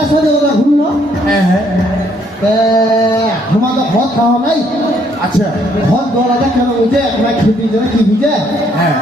বেড়া সাজে ওরা ঘুরলো হ্যাঁ হ্যাঁ। আমাদের ঘর খাওয়া নাই? আচ্ছা। ঘর দোয়ালাটা কেন বুঝে আপনার খেতে কি বুঝে হ্যাঁ।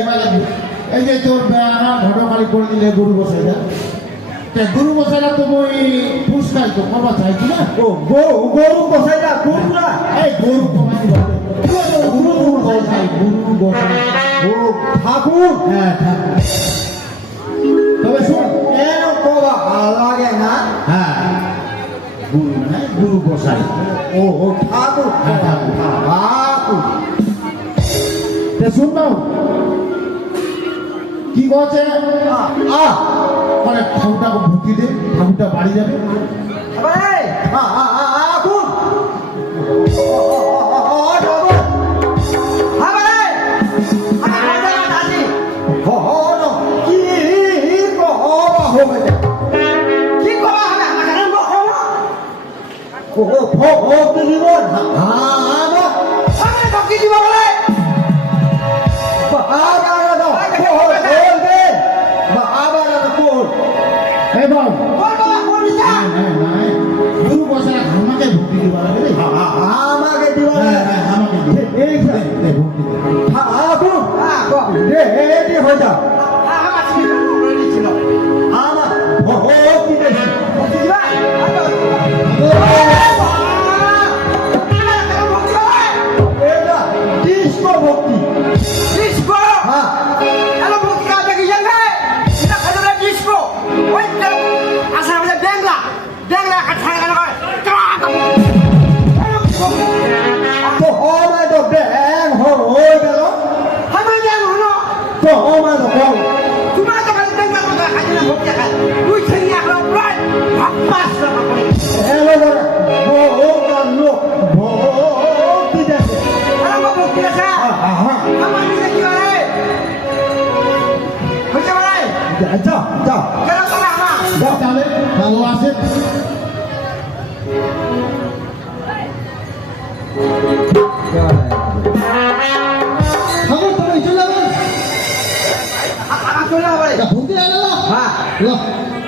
এবার এই যে তোর ঘটকালি করে দিলে গরু বসাইটা তে গরু বসাইটা তো মই পুরস্কার তো করবা চাইছি না? ও গরু গরু বসাইলা গরুরা এই গরু কমাই গরু গরু বসাই গরু বসাই ও ঠাকুর। হ্যাঁ ঠাকুর। তবে শোন। কেন কবা লাগে না? হ্যাঁ। গুরু মানে গুরু বসাই ও ও ঠাকুর। হ্যাঁ, ঠাকুর। ঠাকুর। তে শুন নাও কি করছে আ মানে ঠাকুরটাকে ভুকি দে ঠাকুরটা বাড়ি যাবে আরে আ আ আ ঠাকুর ঠাকুর আরে আমার জানা আছে হন কি কবা হবে কি কবা হবে হ্যাঁ হ্যাঁ গুরু বসাই আমাকে ভুকি দিবা রে আমাকে দিবা হ্যাঁ হ্যাঁ আমাকে এই দে দে ভুকি দে ঠাকুর হ্যাঁ কো রে হয়ে যা তো হবে তো কম তোমার তো কাছে ব্যাংলা কথা খাজরা বকি খা তুই ছেড়ে আসলো প্রায় ভাবপাস করে এলো বড় ও ও কানো ভক্তি দেখে হ্যালো বকি আছে আহা আমার দিকে কি করে হইতে পারে যা যা যা কেন করে আমার যা তাহলে ভালো আছে ঠাকুর আমার চলে হবে ভুলতে যাবে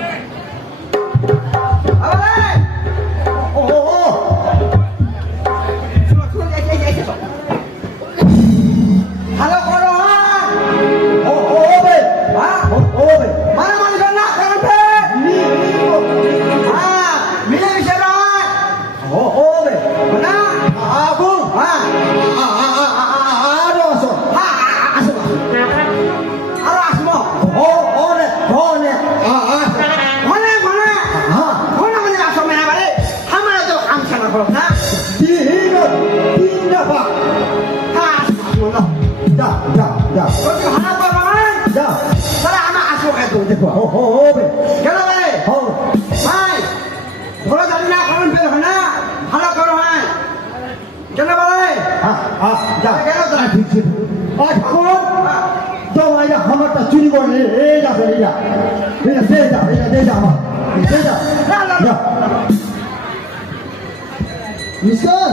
আমারটা চুরি করে এই যা এই যা এই যা এই যা এই যা আমার যা যা মিস্টার